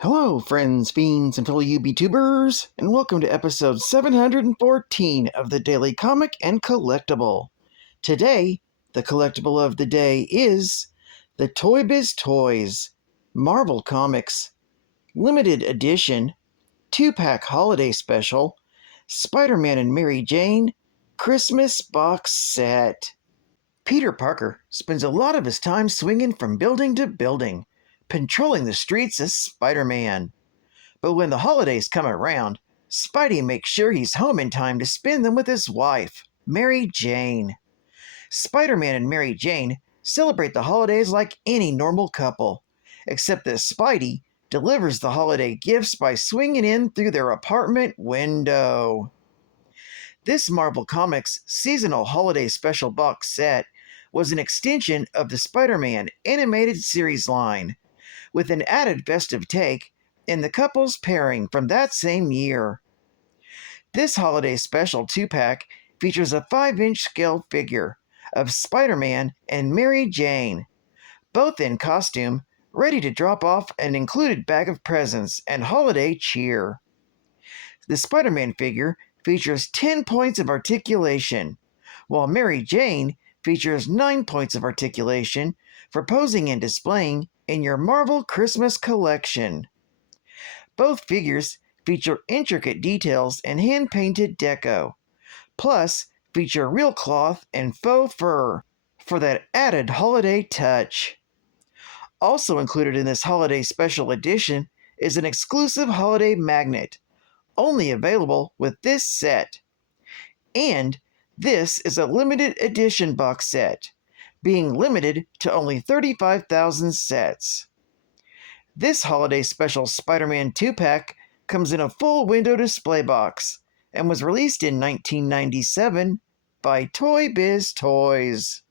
Hello, friends, fiends, and fellow UB-tubers, and welcome to episode 714 of the Daily Comic and Collectible. Today, the collectible of the day is the Toybiz Toys Marvel Comics Limited Edition 2-pack Holiday Special Spider-Man and Mary Jane Christmas Box Set. Peter Parker spends a lot of his time swinging from building to building, patrolling the streets as Spider-Man. But when the holidays come around, Spidey makes sure he's home in time to spend them with his wife, Mary Jane. Spider-Man and Mary Jane celebrate the holidays like any normal couple, except that Spidey delivers the holiday gifts by swinging in through their apartment window. This Marvel Comics seasonal holiday special box set was an extension of the Spider-Man animated series line, with an added festive take in the couple's pairing from that same year. This holiday special 2-pack features a 5-inch scale figure of Spider-Man and Mary Jane, both in costume, ready to drop off an included bag of presents and holiday cheer. The Spider-Man figure features 10 points of articulation, while Mary Jane features 9 points of articulation for posing and displaying in your Marvel Christmas collection. Both figures feature intricate details and hand-painted deco, plus feature real cloth and faux fur for that added holiday touch. Also included in this holiday special edition is an exclusive holiday magnet, only available with this set. And this is a limited edition box set, being limited to only 35,000 sets. This holiday special Spider-Man 2-pack comes in a full window display box and was released in 1997 by Toybiz Toys.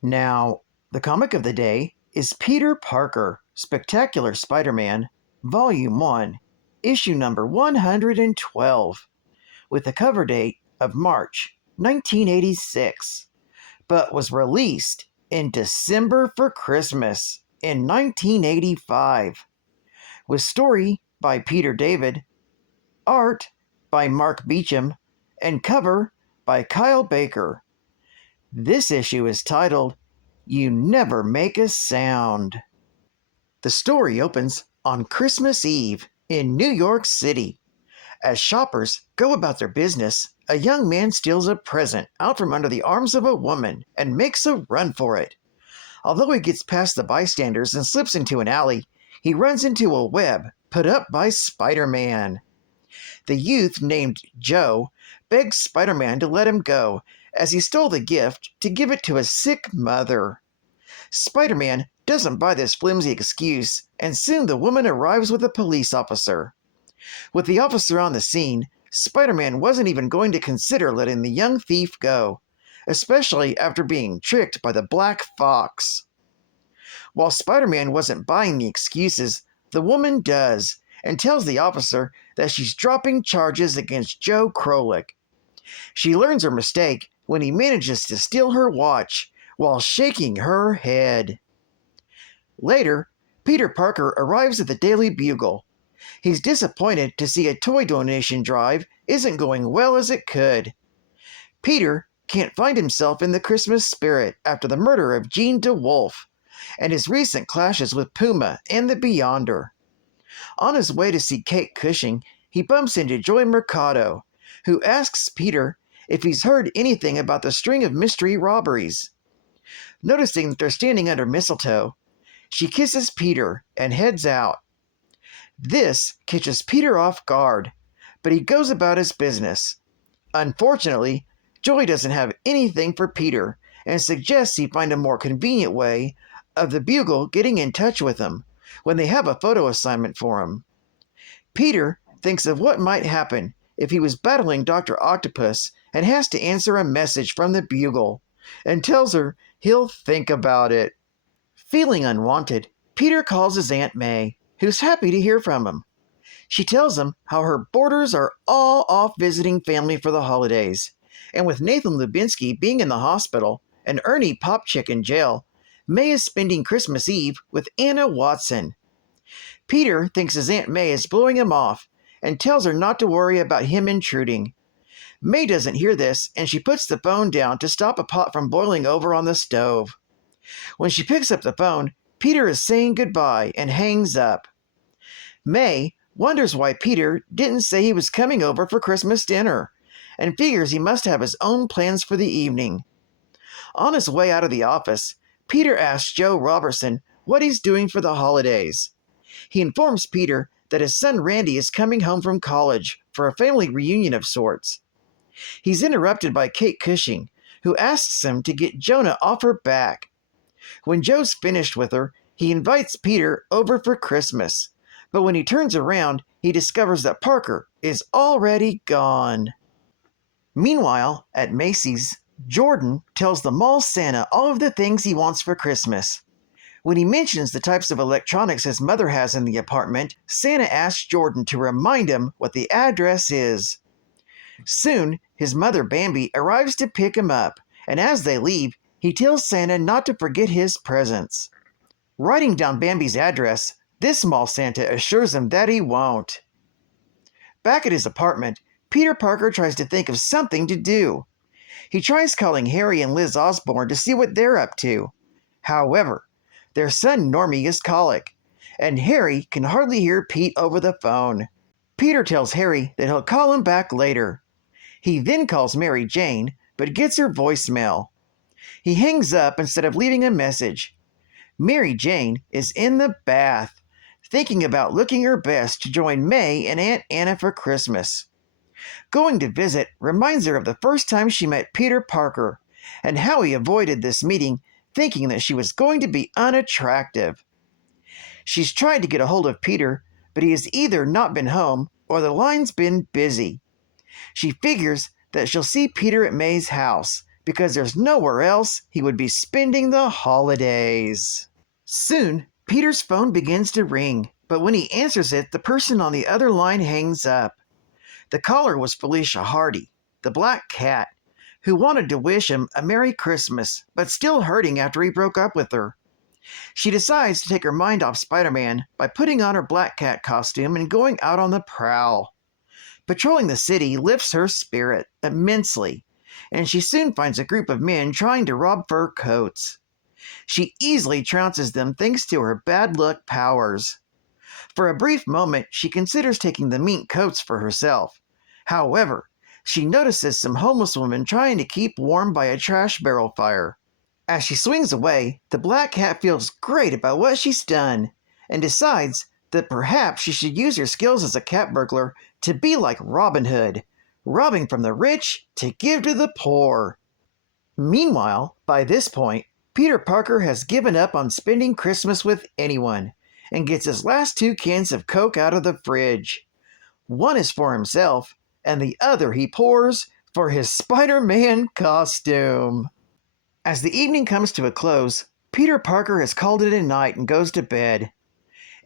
Now, the comic of the day is Peter Parker, Spectacular Spider-Man, Volume 1, issue number 112, with a cover date of March 1986, but was released in December for Christmas in 1985, with story by Peter David, art by Mark Beecham, and cover by Kyle Baker. This issue is titled, You Never Make a Sound. The story opens on Christmas Eve in New York City. As shoppers go about their business, a young man steals a present out from under the arms of a woman and makes a run for it. Although he gets past the bystanders and slips into an alley, he runs into a web put up by Spider-Man. The youth, named Joe, begs Spider-Man to let him go, as he stole the gift to give it to a sick mother. Spider-Man doesn't buy this flimsy excuse, and soon the woman arrives with a police officer. With the officer on the scene, Spider-Man wasn't even going to consider letting the young thief go, especially after being tricked by the Black FAUX. While Spider-Man wasn't buying the excuses, the woman does, and tells the officer that she's dropping charges against Joe Krolik. She learns her mistake when he manages to steal her watch while shaking her head. Later, Peter Parker arrives at the Daily Bugle. He's disappointed to see a toy donation drive isn't going well as it could. Peter can't find himself in the Christmas spirit after the murder of Jean DeWolf and his recent clashes with Puma and the Beyonder. On his way to see Kate Cushing, he bumps into Joy Mercado, who asks Peter if he's heard anything about the string of mystery robberies. Noticing that they're standing under mistletoe, she kisses Peter and heads out. This catches Peter off guard, but he goes about his business. Unfortunately, Joy doesn't have anything for Peter and suggests he find a more convenient way of the Bugle getting in touch with him when they have a photo assignment for him. Peter thinks of what might happen if he was battling Dr. Octopus and has to answer a message from the Bugle, and tells her he'll think about it. Feeling unwanted, Peter calls his Aunt May, who's happy to hear from him. She tells him how her boarders are all off visiting family for the holidays, and with Nathan Lubinsky being in the hospital and Ernie Popchick in jail, May is spending Christmas Eve with Anna Watson. Peter thinks his Aunt May is blowing him off and tells her not to worry about him intruding. May doesn't hear this, and she puts the phone down to stop a pot from boiling over on the stove. When she picks up the phone, Peter is saying goodbye and hangs up. May wonders why Peter didn't say he was coming over for Christmas dinner, and figures he must have his own plans for the evening. On his way out of the office, Peter asks Joe Robertson what he's doing for the holidays. He informs Peter that his son Randy is coming home from college for a family reunion of sorts. He's interrupted by Kate Cushing, who asks him to get Jonah off her back. When Joe's finished with her, he invites Peter over for Christmas, but when he turns around, he discovers that Parker is already gone. Meanwhile, at Macy's, Jordan tells the mall Santa all of the things he wants for Christmas. When he mentions the types of electronics his mother has in the apartment, Santa asks Jordan to remind him what the address is. Soon, his mother Bambi arrives to pick him up, and as they leave, he tells Santa not to forget his presents. Writing down Bambi's address, this mall Santa assures him that he won't. Back at his apartment, Peter Parker tries to think of something to do. He tries calling Harry and Liz Osborne to see what they're up to. However, their son Normie is colic, and Harry can hardly hear Pete over the phone. Peter tells Harry that he'll call him back later. He then calls Mary Jane, but gets her voicemail. He hangs up instead of leaving a message. Mary Jane is in the bath, thinking about looking her best to join May and Aunt Anna for Christmas. Going to visit reminds her of the first time she met Peter Parker, and how he avoided this meeting thinking that she was going to be unattractive. She's tried to get a hold of Peter, but he has either not been home or the line's been busy. She figures that she'll see Peter at May's house, because there's nowhere else he would be spending the holidays. Soon, Peter's phone begins to ring, but when he answers it, the person on the other line hangs up. The caller was Felicia Hardy, the black cat, who wanted to wish him a Merry Christmas, but still hurting after he broke up with her. She decides to take her mind off Spider-Man by putting on her black cat costume and going out on the prowl. Patrolling the city lifts her spirit immensely, and she soon finds a group of men trying to rob fur coats. She easily trounces them thanks to her bad luck powers. For a brief moment, she considers taking the mink coats for herself. However, she notices some homeless women trying to keep warm by a trash barrel fire. As she swings away, the black cat feels great about what she's done, and decides that perhaps she should use her skills as a cat burglar to be like Robin Hood, robbing from the rich to give to the poor. Meanwhile, by this point, Peter Parker has given up on spending Christmas with anyone, and gets his last 2 cans of Coke out of the fridge. One is for himself, and the other he pours for his Spider-Man costume. As the evening comes to a close, Peter Parker has called it a night and goes to bed.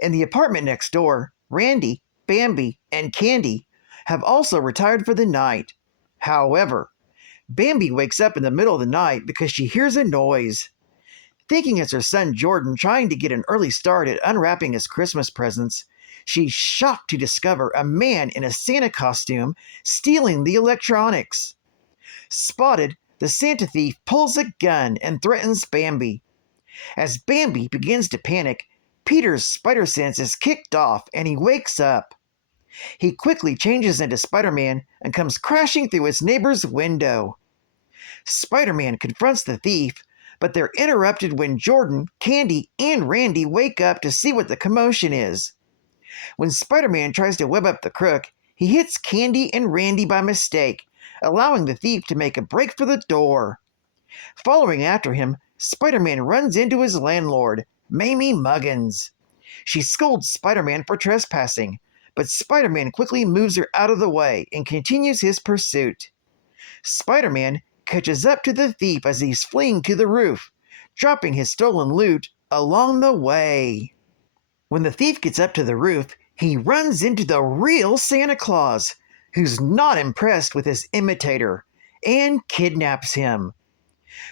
In the apartment next door, Randy, Bambi, and Candy have also retired for the night. However, Bambi wakes up in the middle of the night because she hears a noise. Thinking it's her son Jordan trying to get an early start at unwrapping his Christmas presents, she's shocked to discover a man in a Santa costume stealing the electronics. Spotted, the Santa thief pulls a gun and threatens Bambi. As Bambi begins to panic, Peter's spider sense is kicked off and he wakes up. He quickly changes into Spider-Man and comes crashing through his neighbor's window. Spider-Man confronts the thief, but they're interrupted when Jordan, Candy, and Randy wake up to see what the commotion is. When Spider-Man tries to web up the crook, he hits Candy and Randy by mistake, allowing the thief to make a break for the door. Following after him, Spider-Man runs into his landlord, Mamie Muggins. She scolds Spider-Man for trespassing, but Spider-Man quickly moves her out of the way and continues his pursuit. Spider-Man catches up to the thief as he's fleeing to the roof, dropping his stolen loot along the way. When the thief gets up to the roof, he runs into the real Santa Claus, who's not impressed with his imitator, and kidnaps him.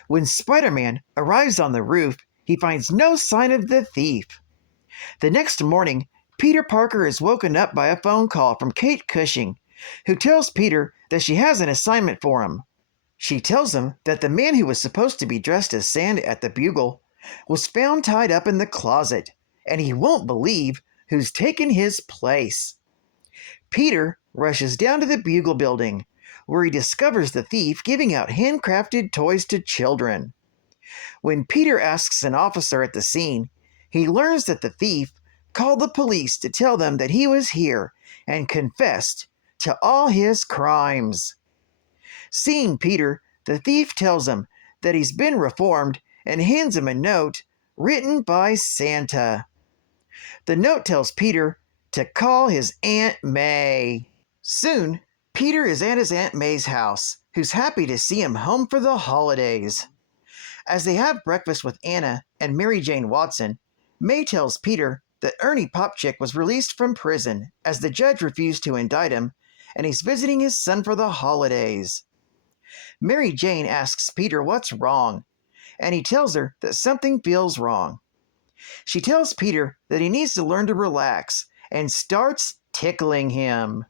When Spider-Man arrives on the roof, he finds no sign of the thief. The next morning, Peter Parker is woken up by a phone call from Kate Cushing, who tells Peter that she has an assignment for him. She tells him that the man who was supposed to be dressed as Santa at the Bugle was found tied up in the closet, and he won't believe who's taken his place. Peter rushes down to the Bugle building, where he discovers the thief giving out handcrafted toys to children. When Peter asks an officer at the scene, he learns that the thief called the police to tell them that he was here and confessed to all his crimes. Seeing Peter, the thief tells him that he's been reformed and hands him a note written by Santa. The note tells Peter to call his Aunt May. Soon, Peter is at his Aunt May's house, who's happy to see him home for the holidays. As they have breakfast with Anna and Mary Jane Watson, May tells Peter that Ernie Popchick was released from prison as the judge refused to indict him, and he's visiting his son for the holidays. Mary Jane asks Peter what's wrong, and he tells her that something feels wrong. She tells Peter that he needs to learn to relax and starts tickling him.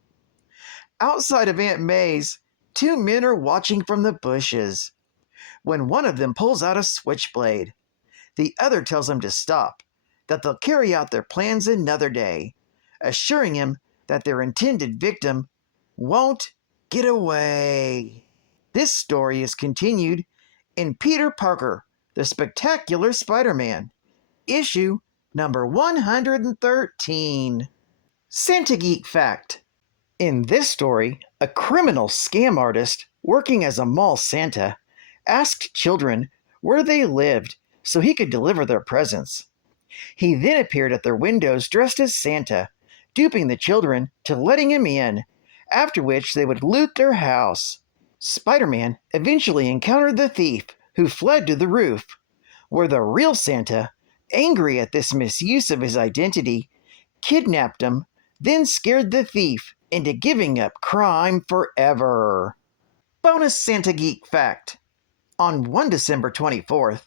Outside of Aunt May's, two men are watching from the bushes. When one of them pulls out a switchblade, the other tells him to stop, that they'll carry out their plans another day, assuring him that their intended victim won't get away. This story is continued in Peter Parker, the Spectacular Spider-Man, issue number 113. Santa Geek Fact. In this story, a criminal scam artist working as a mall Santa asked children where they lived so he could deliver their presents. He then appeared at their windows dressed as Santa, duping the children to letting him in, after which they would loot their house. Spider-Man eventually encountered the thief, who fled to the roof, where the real Santa, angry at this misuse of his identity, kidnapped him, then scared the thief into giving up crime forever. Bonus Santa Geek Fact. On 1 December 24th,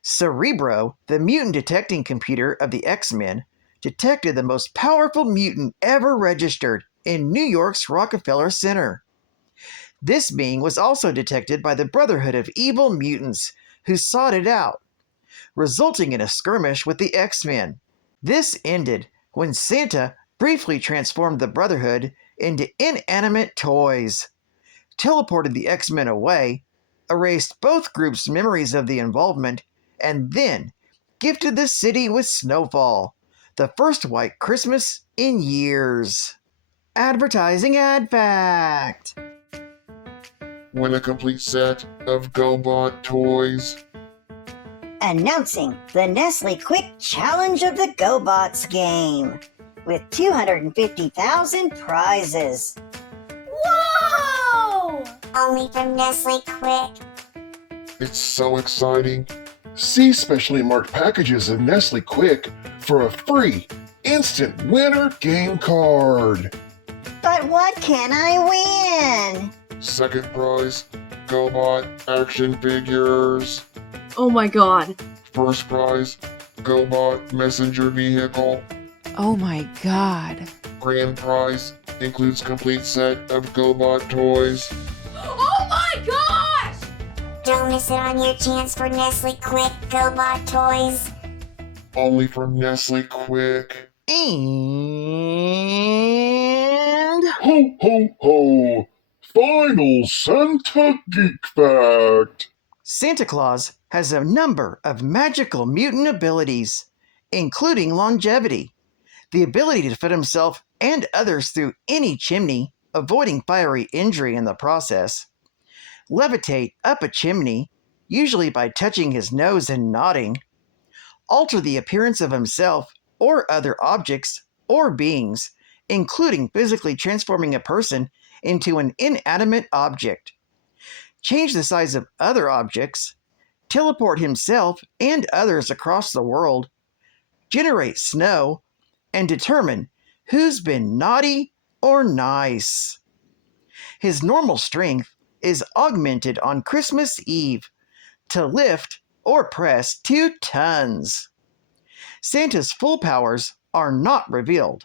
Cerebro, the mutant detecting computer of the X-Men, detected the most powerful mutant ever registered in New York's Rockefeller Center. This being was also detected by the Brotherhood of Evil Mutants, who sought it out, resulting in a skirmish with the X-Men. This ended when Santa briefly transformed the Brotherhood into inanimate toys, teleported the X-Men away, erased both groups' memories of the involvement, and then gifted the city with snowfall, the first white Christmas in years. Advertising ad fact. Win a complete set of GoBot toys. Announcing the Nestle Quick Challenge of the GoBots game with 250,000 prizes. Whoa! Only from Nestle Quick. It's so exciting. See specially marked packages of Nestle Quick for a free instant winner game card. But what can I win? Second prize, GoBot action figures. Oh my god. First prize, GoBot messenger vehicle. Oh my god. Grand prize includes complete set of GoBot toys. Oh my gosh! Don't miss it on your chance for Nestle Quick GoBot toys. Only from Nestle Quick. And Ho, ho, ho! Final Santa Geek Fact! Santa Claus has a number of magical mutant abilities, including longevity, the ability to fit himself and others through any chimney, avoiding fiery injury in the process, levitate up a chimney, usually by touching his nose and nodding, alter the appearance of himself or other objects or beings, including physically transforming a person into an inanimate object, change the size of other objects, teleport himself and others across the world, generate snow, and determine who's been naughty or nice. His normal strength is augmented on Christmas Eve to lift or press 2 tons. Santa's full powers are not revealed,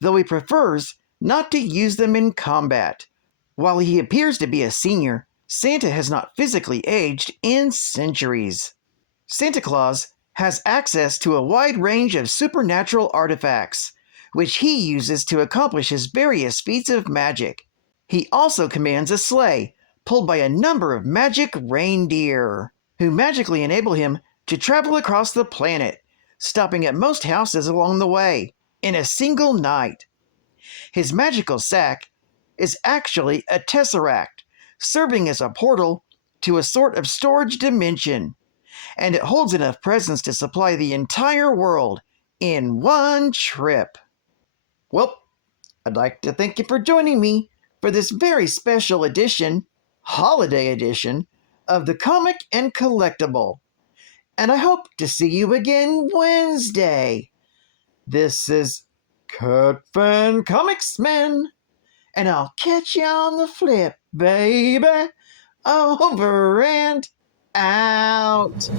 though he prefers not to use them in combat. While he appears to be a senior, Santa has not physically aged in centuries. Santa Claus has access to a wide range of supernatural artifacts, which he uses to accomplish his various feats of magic. He also commands a sleigh pulled by a number of magic reindeer, who magically enable him to travel across the planet, stopping at most houses along the way in a single night. His magical sack is actually a tesseract, serving as a portal to a sort of storage dimension, and it holds enough presents to supply the entire world in one trip. Well, I'd like to thank you for joining me for this very special edition, holiday edition, of the Comic and Collectible. And I hope to see you again Wednesday. This is Cut Fan Comics Man, and I'll catch you on the flip, baby. Over and out.